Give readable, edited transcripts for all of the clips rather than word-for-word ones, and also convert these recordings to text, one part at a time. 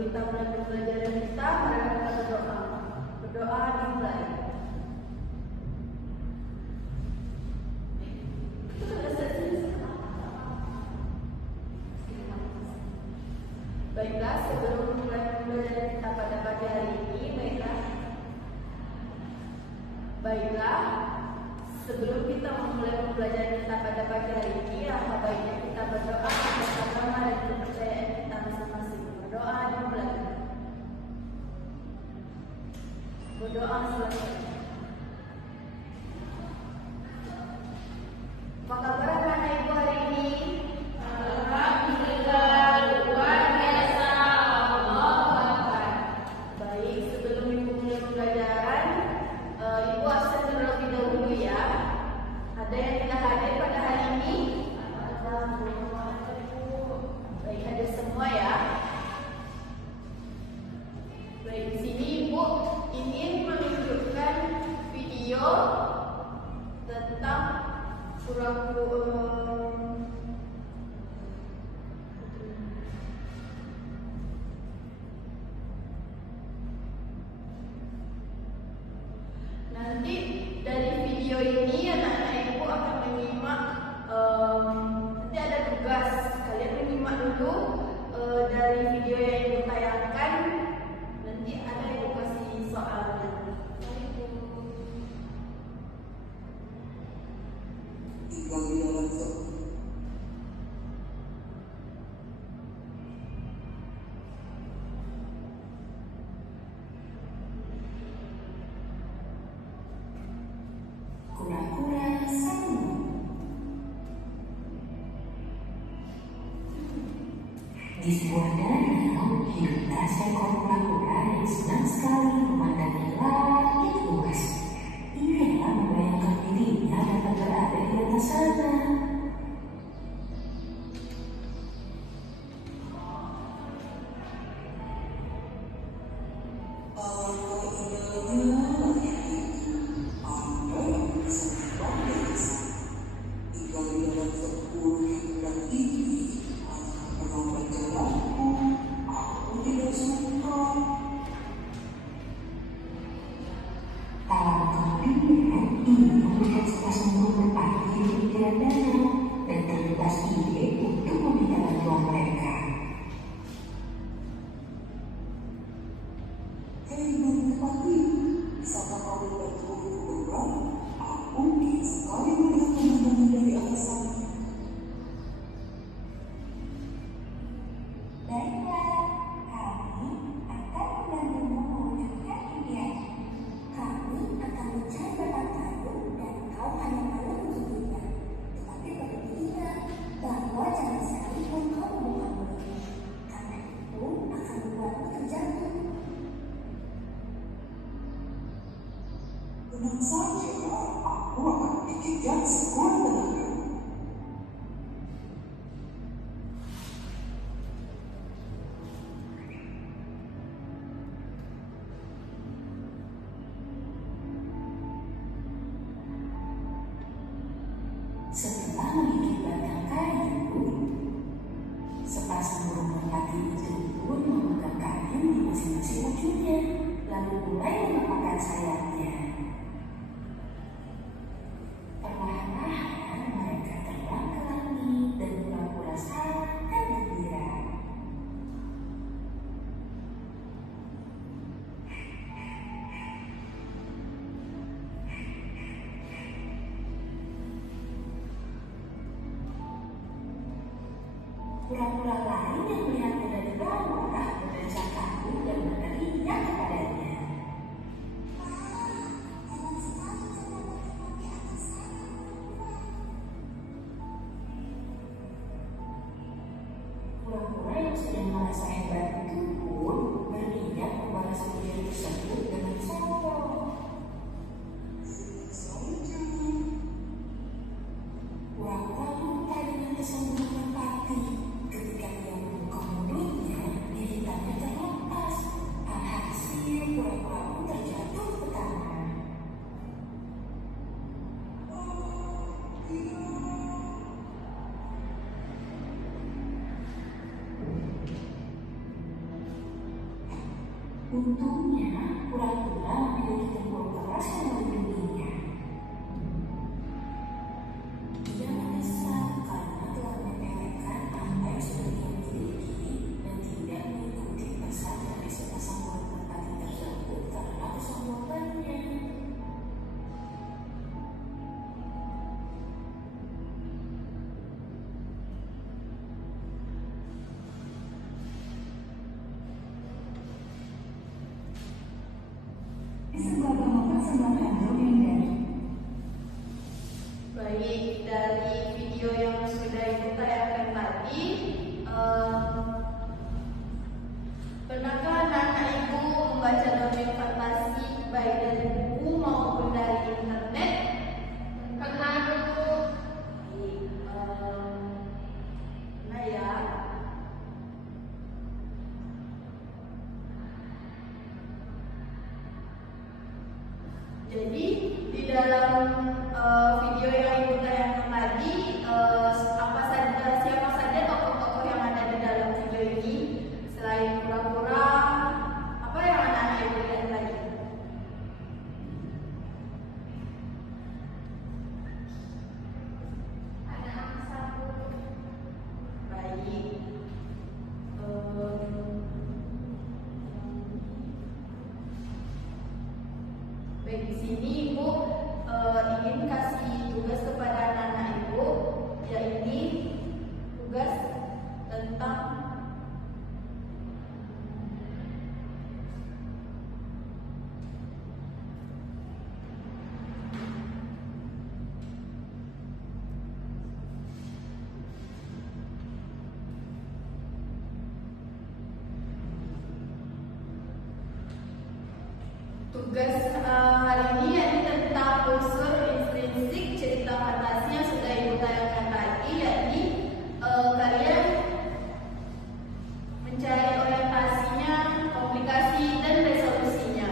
kita mulai pembelajaran kita, mari kita berdoa. Berdoa dimulai. Baiklah, sebelum mulai pembelajaran kita pada pagi hari ini, Baiklah, sebelum kita memulai pembelajaran kita pada pagi hari ini, apa baiknya kita berdoa atas agama dan kepercayaan kita masing-masing. Berdoa dimulai. Berdoa selesai. Apa kabar anak ibu hari ini? Alhamdulillah, luar biasa. Allah Akbar. Baik, sebelum ibu mulai pembelajaran, ibu absen terlebih dahulu ya. Ada yang tidak hadir pada hari ini? Baik, ada semua ya. Baik, di sini ibu ingin menunjukkan video tentang nanti dari video ini anak-anak ibu akan menyimak, nanti ada tugas kalian menyimak dulu dari video yang ibu tayangkan, nanti ada ibu kasih soalnya. Kura-kura Salmo. Di sebuah danau hiduplah seekor kura-kura yang senang sekali memandangi langit luas. Ia membayangkan dirinya dapat berada di atas sana. Melihat sepasang burung merpati di pinggiran danau dan terlintas ide untuk meminta bantuan mereka. Hei burung merpati, bisakah kamu bantu berenang? Aku ingin sekali melihat pemandangan dari atas sana. Baiklah, kami akan membantumu mewujudkan impianmu. Kami akan mencari batang kayu dan kau hanya perlu menggigitnya. Tetapi perlu diingat bahwa jangan sekalipun kau membuka mulutmu, karena itu akan membuatmu terjatuh. Tenang saja, aku akan menggigitnya sekuat tenaga. Setelah menggigit batang kayu, sepasang burung merpati itu pun memegang kayu di masing-masing ujungnya, lalu mulai melepaskan sayapnya. Perlahan-lahan mereka terbang ke langit dan pura-pura sangat gembira. Pura-pura lain yang melihatnya dari bawah berdecak kagum dan berteriak kepadanya. Pura-pura yang sedang merasa hebat itu pun berniat membalas pujian tersebut dengan sombong. Pura-pura lupa dengan kesombongan merpati ketika dia membuka mulut Untungnya, kura-kura memiliki tubuh keras yang melindunginya. Dia menyesal karena telah menyepelekan apa yang sudah dia miliki dan tidak mengikuti pesan dari sepasang burung merpati tersebut karena kesombongannya. Disebarkan persembahan dongeng dari Baik, dari video yang sudah ibu tayangkan tadi, pernahkah anak ibu membaca dongeng fantasi baik dari buku maupun dari internet? Pernah Bu. Baik, nah ya. Jadi di dalam video yang ibu tayangkan tadi, siapa saja tokoh-tokoh yang ada di dalam video ini selain kura-kura, apa yang anak-anak ibu lihat lagi? Ada angsa Bu. Baik. Baik, di sini ibu ingin kasih tugas kepada anak-anak ibu, yaitu tugas tentang tugas hari ini yakni tentang unsur intrinsik cerita fantasi yang sudah ibu tayangkan tadi, yakni kalian mencari orientasinya, komplikasi dan resolusinya.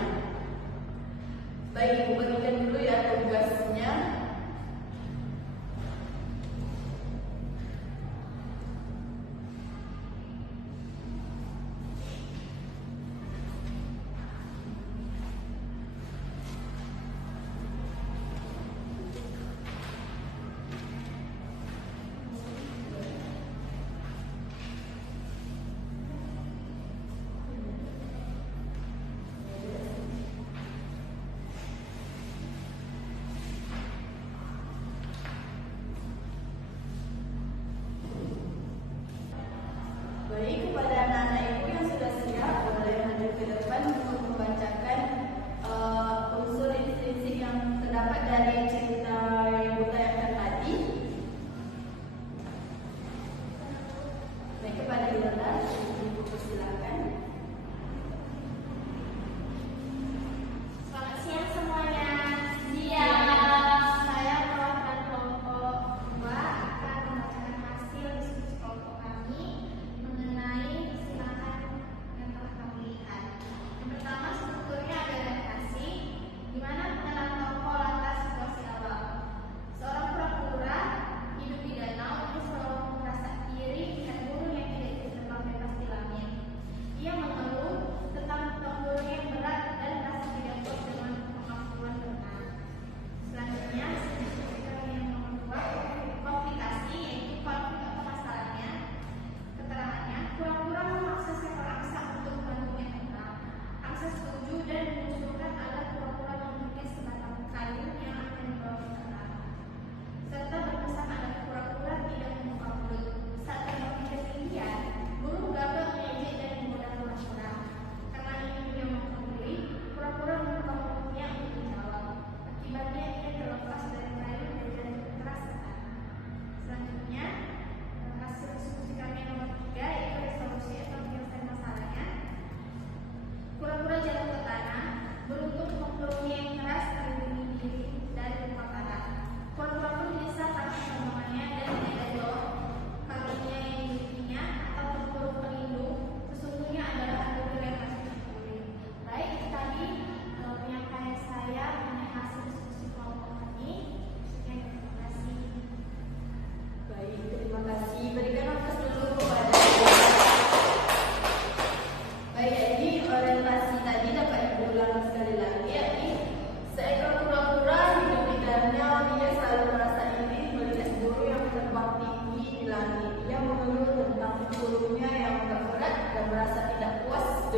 Baik, ibu berikan dulu ya tugasnya.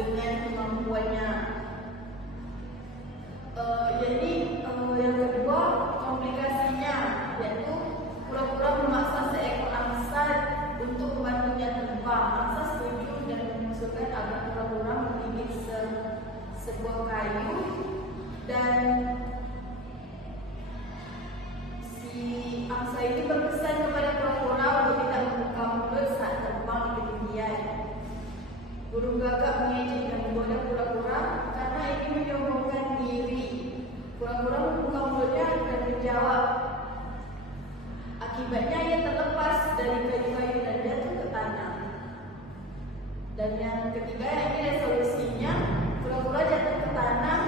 dengan kemampuannya. Jadi yang kedua komplikasinya yaitu pura-pura memaksa seekor angsa untuk membantunya terbang. Angsa setuju dan mengusulkan agar pura-pura menggigit sebuah kayu dan si angsa ini berpesan kepada pura-pura untuk tidak membuka mulut saat terbang di ketinggian. Burung gagak mengejek dan menggoda pura-pura karena ini menyombongkan diri. Pura-pura membuka mulutnya dan menjawab. Akibatnya ia terlepas dari kayu-kayu dan jatuh ke tanah. Dan yang ketiga ini resolusinya, pura-pura jatuh ke tanah.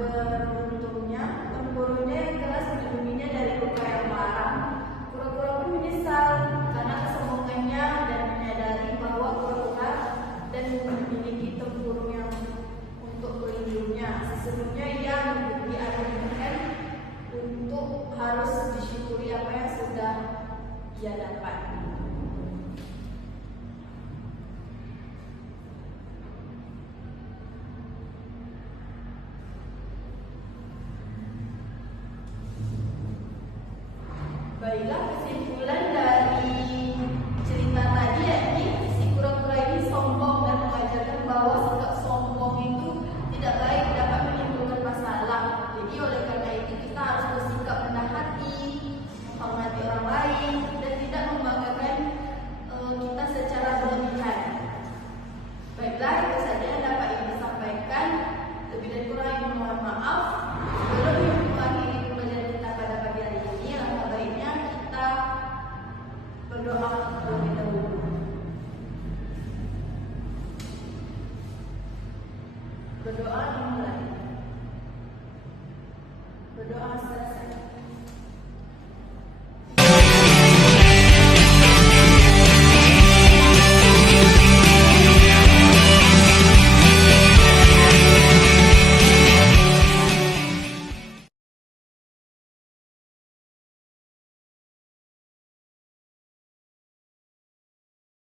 Beruntungnya tempurungnya yang keras melindunginya dari luka yang parah. Pura-pura pun menyesal karena kesombongannya dan menyadari bahwa pura-pura dan memiliki tempurung yang untuk pelindungnya. Sesungguhnya ia diajarkan untuk harus disyukuri apa yang sudah ia dapat. Baiklah, kesimpulan dari cerita tadi yakni si kura-kura ini sombong dan mengajarkan bahwa sikap sombong itu tidak baik, dapat menimbulkan masalah. Jadi oleh karena itu kita harus bersikap rendah hati, menghormati orang lain dan tidak membanggakan kita secara berlebihan. Baiklah, itu saja yang dapat ibu sampaikan. Lebih dan kurang mohon maaf. Sebelum ibu mengakhiri pembelajaran kita pada pagi hari ini, alangkah baiknya kita berdoa terlebih dahulu. Berdoa dimulai. Berdoa selesai.